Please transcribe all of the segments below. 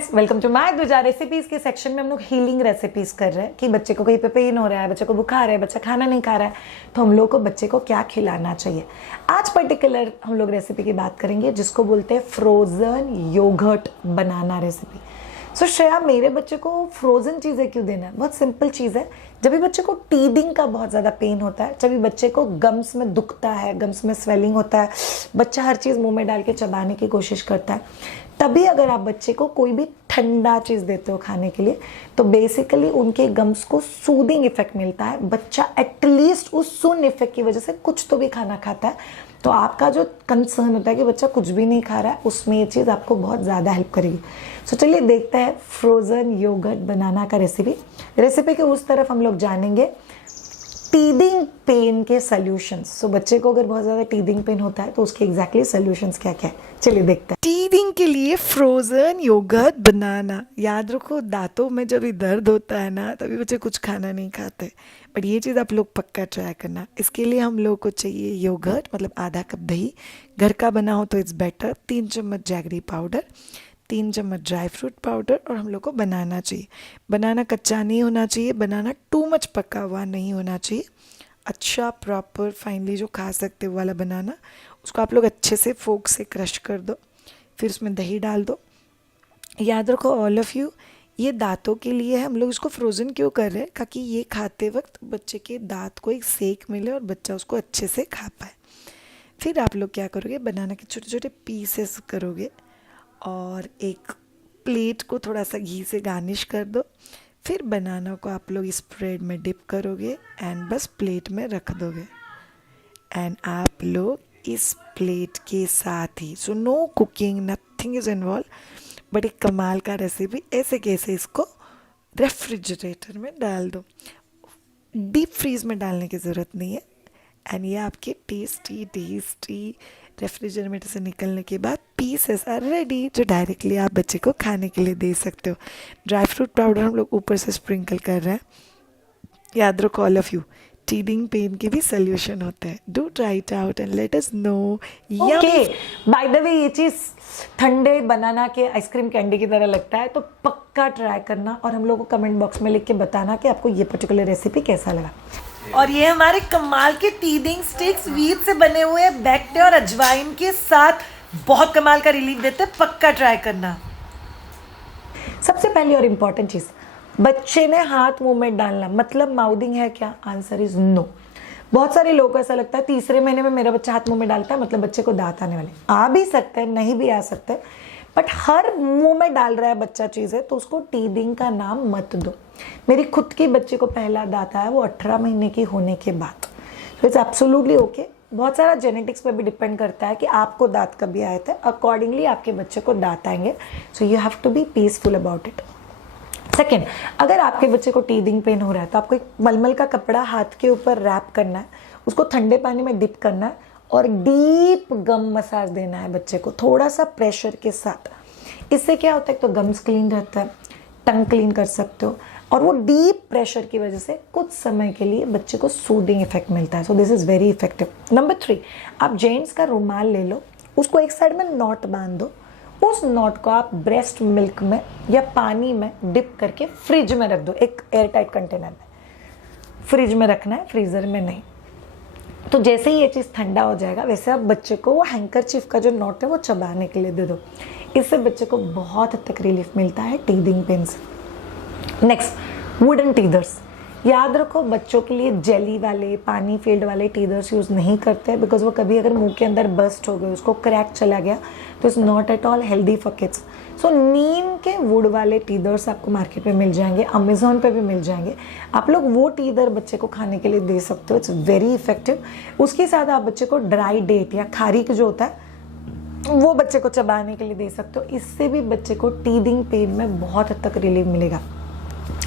Friends, welcome to my दूजा recipes के section में हम लोग हीलिंग रेसिपीज कर रहे हैं कि बच्चे को कहीं पे पेन हो रहा है, बच्चे को बुखार है, बच्चा खाना नहीं खा रहा है, तो हम लोग को बच्चे को क्या खिलाना चाहिए। आज पर्टिकुलर हम लोग रेसिपी की बात करेंगे जिसको बोलते हैं फ्रोजन योगर्ट बनाना रेसिपी। सो श्रेया, मेरे बच्चे को फ्रोजन चीज़ें क्यों देना है? बहुत सिंपल चीज़ है। जब भी बच्चे को टीदिंग का बहुत ज़्यादा पेन होता है, जब भी बच्चे को गम्स में दुखता है, गम्स में स्वेलिंग होता है, बच्चा हर चीज़ मुंह में डाल के चबाने की कोशिश करता है, तभी अगर आप बच्चे को कोई भी ठंडा चीज़ देते हो खाने के लिए, तो बेसिकली उनके गम्स को सूदिंग इफेक्ट मिलता है। बच्चा एटलीस्ट उस सून इफेक्ट की वजह से कुछ तो भी खाना खाता है। तो आपका जो कंसर्न होता है कि बच्चा कुछ भी नहीं खा रहा है, उसमें ये चीज़ आपको बहुत ज़्यादा हेल्प करेगी। सो चलिए देखते हैं फ्रोज़न योगर्ट बनाना का रेसिपी के उस तरफ हम लोग जानेंगे टीदिंग पेन के सॉल्यूशंस। सो बच्चे को अगर बहुत ज़्यादा टीदिंग पेन होता है तो उसके एग्जैक्टली सॉल्यूशंस क्या क्या है, चलिए देखते हैं। टीदिंग के लिए फ्रोजन योगर्ट बनाना। याद रखो, दांतों में जब भी दर्द होता है ना, तभी बच्चे कुछ खाना नहीं खाते। बट ये चीज़ आप लोग पक्का ट्राई करना। इसके लिए हम लोग को चाहिए योगर्ट, मतलब आधा कप दही, घर का बना हो तो इट्स बेटर, 3 चम्मच जैगरी पाउडर, 3 चम्मच ड्राई फ्रूट पाउडर, और हम लोग को बनाना चाहिए। बनाना कच्चा नहीं होना चाहिए, बनाना टू मच पका हुआ नहीं होना चाहिए। अच्छा प्रॉपर फाइनली जो खा सकते हो वाला बनाना, उसको आप लोग अच्छे से फोक से क्रश कर दो, फिर उसमें दही डाल दो। याद रखो ऑल ऑफ यू, ये दांतों के लिए है। हम लोग इसको फ्रोज़न क्यों कर रहे हैं? ताकि ये खाते वक्त बच्चे के दांत को एक सेक मिले और बच्चा उसको अच्छे से खा पाए। फिर आप लोग क्या करोगे, बनाना के छोटे छोटे पीसेस करोगे और एक प्लेट को थोड़ा सा घी से गार्निश कर दो। फिर बनाना को आप लोग इस ब्रेड में डिप करोगे एंड बस प्लेट में रख दोगे। एंड आप लोग इस प्लेट के साथ ही, so no cooking, nothing is involve, but एक कमाल का रेसिपी। ऐसे कैसे इसको रेफ्रिजरेटर में डाल दो, डीप फ्रीज में डालने की ज़रूरत नहीं है। एंड ये आपके टेस्टी रेफ्रिजरेटर से निकलने के बाद पीसेस आर रेडी, जो डायरेक्टली आप बच्चे को खाने के लिए दे सकते हो। ड्राई फ्रूट पाउडर हम लोग ऊपर से स्प्रिंकल कर रहे हैं। याद रखो all of you, teething pain के भी सोल्यूशन होते हैं। Do try it out and let us know. Okay, by the way, ये चीज़ ठंडे बनाना के आइसक्रीम कैंडी की तरह लगता है, तो पक्का ट्राई करना और हम लोग को कमेंट बॉक्स में लिख के बताना कि आपको ये पर्टिकुलर रेसिपी कैसा लगा। और ये हमारे कमाल के टीदिंग स्टिक्स वीट से बने हुए हैं, बैक्टे और अजवाइन के साथ, बहुत कमाल का रिलीफ देते हैं। पक्का ट्राई करना। सबसे पहली और इम्पॉर्टेंट चीज़, बच्चे ने हाथ मुंह में डालना मतलब माउदिंग है क्या? Answer is no. बहुत सारे लोगों को ऐसा लगता है तीसरे महीने में मेरा बच्चा हाथ मुंह में डालता है मतलब बच्चे को दांत आने वाले। आ भी सकते हैं, नहीं भी आ सकते, बट हर मुंह में डाल रहा है बच्चा चीज़ें तो उसको टीदिंग का नाम मत दो। मेरी खुद की बच्चे को पहला दांत आया वो 18 महीने की होने के बाद। तो इट्स एब्सोल्युटली ओके। बहुत सारा जेनेटिक्स पे भी डिपेंड करता है कि आपको दांत कभी आए थे, अकॉर्डिंगली आपके बच्चे को दांत आएंगे। So you have to be peaceful about it. Second, अगर आपके बच्चे को टीदिंग पेन हो रहा है तो आपको एक मलमल का कपड़ा हाथ के ऊपर रैप करना है, उसको ठंडे पानी में डिप करना है और डीप गम मसाज देना है बच्चे को, थोड़ा सा प्रेशर के साथ। इससे क्या होता है, तो गम्स क्लीन रहता है, टंग क्लीन कर सकते हो, और वो डीप प्रेशर की वजह से कुछ समय के लिए बच्चे को सूदिंग इफेक्ट मिलता है। So this is very effective. Number 3, आप जेंट्स का रुमाल ले लो, उसको एक साइड में नॉट बांध दो, उस नॉट को आप ब्रेस्ट मिल्क में या पानी में डिप करके फ्रिज में रख दो, एक एयर टाइट कंटेनर में। फ्रिज में रखना है, फ्रीज़र में नहीं। तो जैसे ही ये चीज़ ठंडा हो जाएगा, वैसे आप बच्चे को वो हैंकरचीफ का जो नॉट है वो चबाने के लिए दे दो। इससे बच्चे को बहुत हद तक रिलीफ मिलता है टीदिंग पेन से। Next, wooden teethers. याद रखो, बच्चों के लिए जेली वाले, पानी फील्ड वाले टीदर्स यूज़ नहीं करते, बिकॉज वो कभी अगर मुंह के अंदर बस्ट हो गए, उसको क्रैक चला गया, तो it's not at all healthy for kids. So नीम के वुड वाले टीदर्स आपको मार्केट में मिल जाएंगे, अमेजोन पे भी मिल जाएंगे। आप लोग वो टीदर बच्चे को खाने के लिए दे सकते हो, इट्स वेरी इफेक्टिव। उसके साथ आप बच्चे को ड्राई डेट या खारीक जो होता है वो बच्चे को चबाने के लिए दे सकते हो। इससे भी बच्चे को टीदिंग पेन में बहुत हद तक रिलीफ मिलेगा।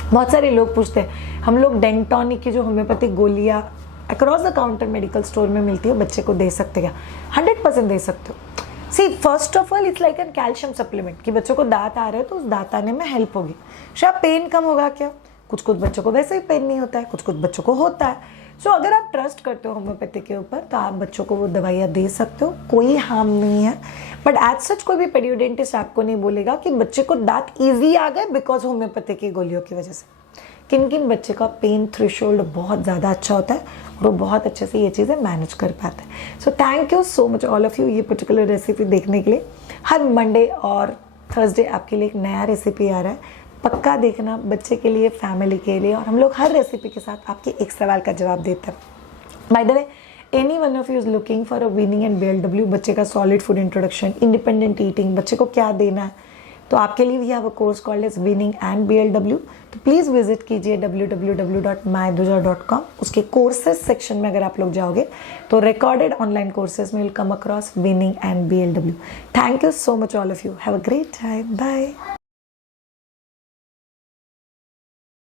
बहुत सारे लोग पूछते हैं, हम लोग डेंटॉनिक की जो होम्योपैथिक गोलियां across the counter medical store में मिलती है बच्चे को दे सकते क्या? 100% दे सकते हो। See, first of all it's like an calcium supplement कि बच्चों को दांत आ रहे हैं तो उस दांत आने में हेल्प होगी। शायद पेन कम होगा क्या? कुछ कुछ बच्चों को वैसे ही पेन नहीं होता है, कुछ कुछ बच्चों को होता है। सो अगर आप ट्रस्ट करते हो होम्योपैथी के ऊपर तो आप बच्चों को वो दवाइयाँ दे सकते हो, कोई हार्म नहीं है। बट एज सच कोई भी पेडियोडेंटिस्ट आपको नहीं बोलेगा कि बच्चे को दांत ईजी आ गए बिकॉज होम्योपैथी की गोलियों की वजह से। किन किन बच्चे का पेन थ्रेशोल्ड बहुत ज़्यादा अच्छा होता है और वो बहुत अच्छे से ये चीज़ें मैनेज कर पाते हैं। So thank you so much all of you ये पर्टिकुलर रेसिपी देखने के लिए। हर मंडे और थर्सडे आपके लिए एक नया रेसिपी आ रहा है, पक्का देखना, बच्चे के लिए, फैमिली के लिए। और हम लोग हर रेसिपी के साथ आपके एक सवाल का जवाब देते हैं। By the way, any one of you is looking for a weaning and BLW, बच्चे का solid food introduction, independent eating, बच्चे को क्या देना है, तो आपके लिए भी have a course called as weaning and BLW। तो प्लीज़ विजिट कीजिए www.mydhuja.com। उसके कोर्सेज सेक्शन में अगर आप लोग जाओगे तो रिकॉर्डेड ऑनलाइन कोर्सेज में will come across weaning and BLW। Thank you so much all of you, have a great time, bye.